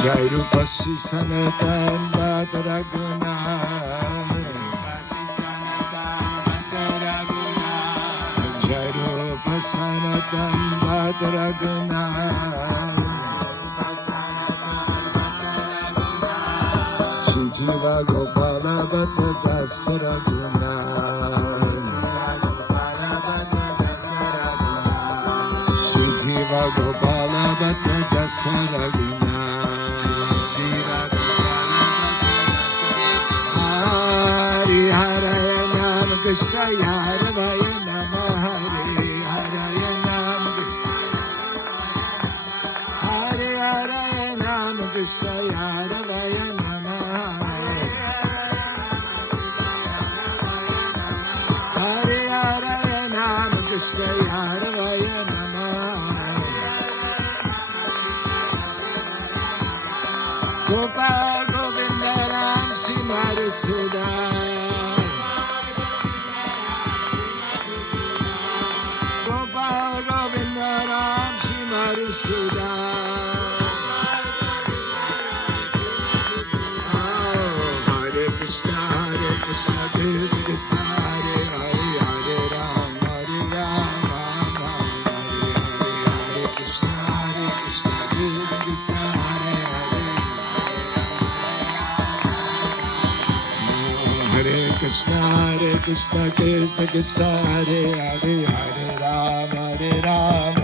Jai Rupa Sanatan Bhadaraguna. Jai Rupa Sanatan Bhadaraguna. Shri Jiva Gopala Bhatta Dasaraguna. Shri Jiva Gopala Bhatta Dasaraguna. Hari Haraya Nam Krishna Yaravaya Namah Hari Haraya Nam Krishna Hari Haraya Nam Krishna Yaravaya Namah Hari Haraya Nam Krishna Yaravaya Namah Gopal Govinda Ram Simarusudan Gopal Govinda Ram Simarusudan Hare Krishna Krishna Krishna Hare Hare Hare Ram Hare Ram Ram Ram Hare Hare Hare Krishna Krishna Krishna Hare Hare Hare Krishna Krishna Krishna Hare Hare Hare Ram Hare Ram